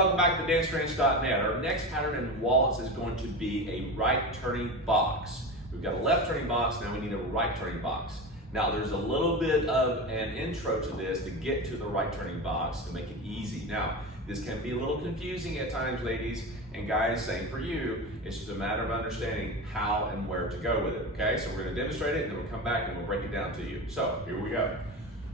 welcome back to danceranch.net. Our next pattern in waltz is going to be a right turning box. We've got a left turning box, now we need a right turning box. Now there's a little bit of an intro to this to get to the right turning box to make it easy. Now, this can be a little confusing at times, ladies and guys, same for you. It's just a matter of understanding how and where to go with it, okay? So we're gonna demonstrate it and then we'll come back and we'll break it down to you. So here we go.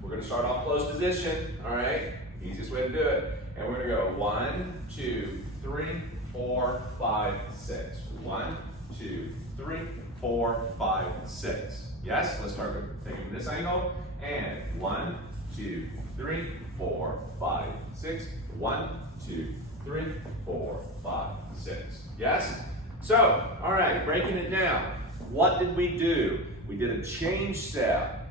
We're gonna start off closed position, all right? Easiest way to do it. And we're gonna go 1, 2, 3, 4, 5, 6. 1, 2, 3, 4, 5, 6. Yes, let's start taking this angle. And 1, 2, 3, 4, 5, 6. 1, 2, 3, 4, 5, 6. Yes? So, all right, breaking it down. What did we do? We did a change step.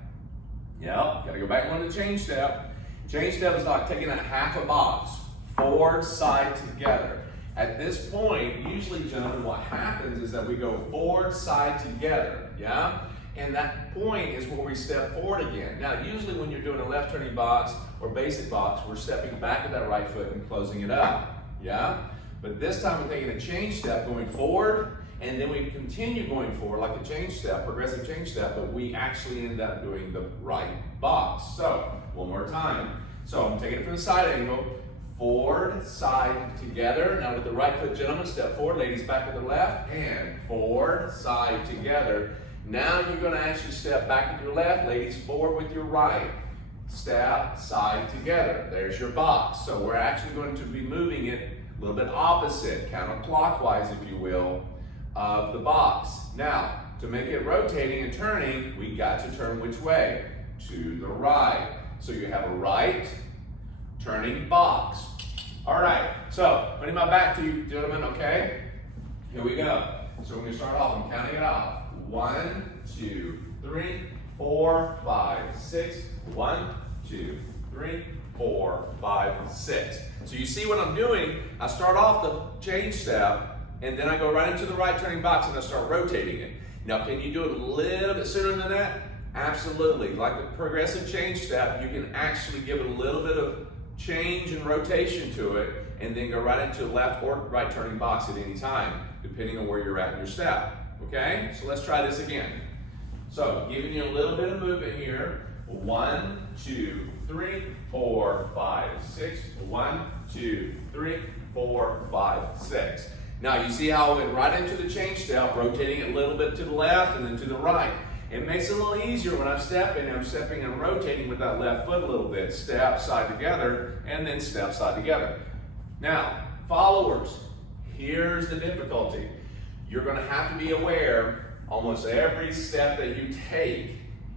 Yep, gotta go back on the change step. Change step is like taking a half a box, forward, side, together. At this point, usually, gentlemen, what happens is that we go forward, side, together, yeah? And that point is where we step forward again. Now, usually when you're doing a left turning box or basic box, we're stepping back with that right foot and closing it up, yeah? But this time we're taking a change step, going forward, and then we continue going forward like a change step, progressive change step, but we actually end up doing the right box. So, one more time. So I'm taking it from the side angle, forward, side, together. Now with the right foot, gentlemen, step forward, ladies back with the left, and forward, side, together. Now you're gonna actually step back with your left, ladies forward with your right. Step, side, together. There's your box. So we're actually going to be moving it a little bit opposite, counterclockwise, if you will, of the box. Now, to make it rotating and turning, we got to turn which way? To the right. So you have a right turning box. All right, so putting my back to you, gentlemen, okay? Here we go. So we're gonna start off, I'm counting it off. 1, 2, 3, 4, 5, 6. 1, 2, 3, 4, 5, 6. So you see what I'm doing? I start off the change step, and then I go right into the right turning box and I start rotating it. Now, can you do it a little bit sooner than that? Absolutely. Like the progressive change step, you can actually give it a little bit of change and rotation to it, and then go right into the left or right turning box at any time, depending on where you're at in your step. Okay? So let's try this again. So, giving you a little bit of movement here. 1, 2, 3, 4, 5, 6. 1, 2, 3, 4, 5, 6. Now you see how I went right into the change step, rotating it a little bit to the left and then to the right. It makes it a little easier when I'm stepping and rotating with that left foot a little bit. Step, side together, and then step, side together. Now, followers, here's the difficulty. You're gonna have to be aware almost every step that you take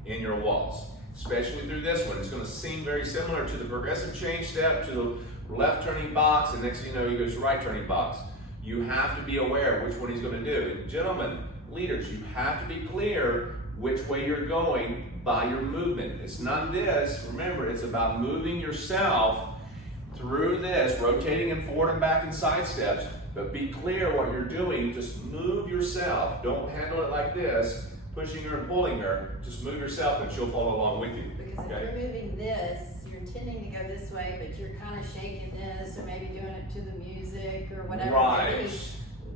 in your waltz, especially through this one. It's gonna seem very similar to the progressive change step, to the left turning box, and next thing you know, he goes to right turning box. You have to be aware which one he's gonna do. And gentlemen, leaders, you have to be clear which way you're going by your movement. It's not this, remember, it's about moving yourself through this, rotating and forward and back and side steps, but be clear what you're doing. Just move yourself. Don't handle it like this, pushing her and pulling her. Just move yourself and she'll follow along with you. Because if you're moving this, you're intending to go this way, but you're kind of shaking this, or maybe doing it to the music or whatever. Right.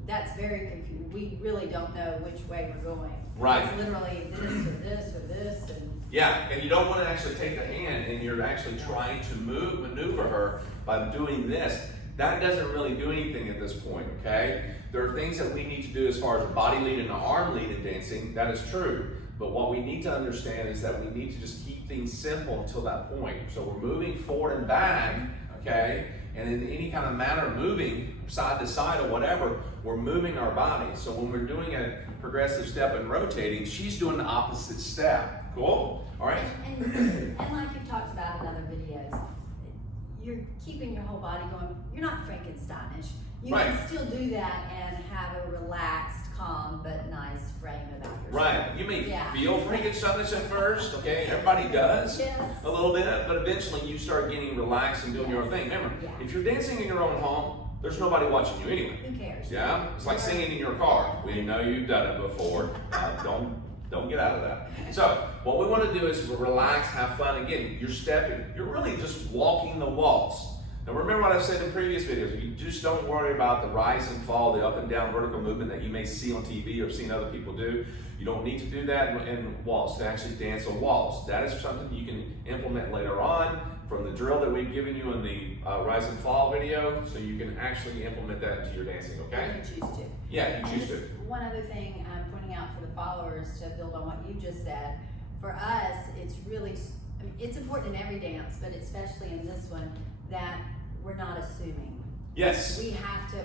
That's very confusing. We really don't know which way we're going. Right. It's literally this or this or this. And yeah, and you don't want to actually take the hand and you're actually trying to maneuver her by doing this. That doesn't really do anything at this point, okay? There are things that we need to do as far as a body lead and an arm lead in dancing. That is true. But what we need to understand is that we need to just keep things simple until that point. So we're moving forward and back, okay? And in any kind of manner of moving side to side or whatever, we're moving our body. So when we're doing a progressive step and rotating, she's doing the opposite step. Cool? All right? And like you talked about in other videos, you're keeping your whole body going. You're not Frankensteinish. You right. can still do that and have a relaxed, calm, but nice frame about yourself. Right. You may feel Frankensteinish at first, okay? Everybody does a little bit, but eventually you start getting relaxed and doing your own thing. Remember, if you're dancing in your own home, there's nobody watching you anyway. Who cares? Yeah? It's like singing in your car. We know you've done it before. Don't get out of that. So, what we want to do is relax, have fun. Again, you're stepping. You're really just walking the waltz. Now remember what I've said in previous videos, you just don't worry about the rise and fall, the up and down vertical movement that you may see on TV or seen other people do. You don't need to do that in waltz, to actually dance a waltz. That is something you can implement later on from the drill that we've given you in the rise and fall video, so you can actually implement that into your dancing, okay? If you choose to. Yeah, you choose to. One other thing I'm pointing out for the followers to build on what you just said, for us, it's really, I mean, it's important in every dance, but especially in this one, that we're not assuming. Yes.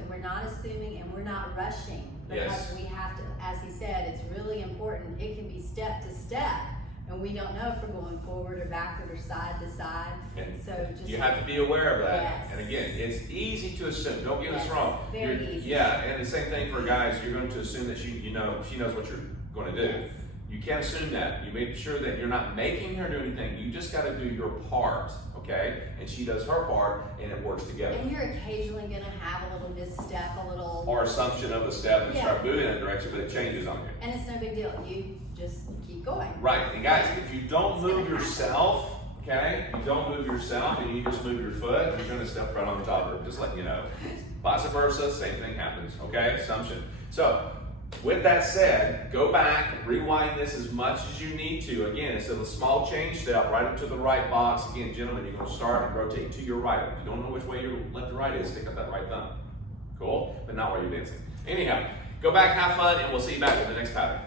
We're not assuming and we're not rushing, because Yes. we have to, as he said, it's really important. It can be step to step, and we don't know if we're going forward or backward or side to side. And so just you have to be aware of that. Yes. And again, it's easy to assume. Don't get us Yes, wrong. very easy. Yeah, and the same thing for guys. You're going to assume that she knows what you're going to do. Yes. You can't assume that. You make sure that you're not making her do anything. You just got to do your part, okay? And she does her part, and it works together. And you're occasionally going to have a little misstep, a little. Or assumption of the step and Yeah. start moving in a direction, but it changes on you. And it's no big deal. You just keep going. Right, and guys, if you don't move yourself, okay, you don't move yourself and you just move your foot, you're gonna step right on the top of it, just letting you know. Vice versa, same thing happens, okay, assumption. So, with that said, go back, rewind this as much as you need to. Again, it's a small change step right up to the right box. Again, gentlemen, you're gonna start and rotate to your right. If you don't know which way your left or right is, stick up that right thumb. Cool? But not while you're dancing. Anyhow, go back, have fun, and we'll see you back with the next pattern.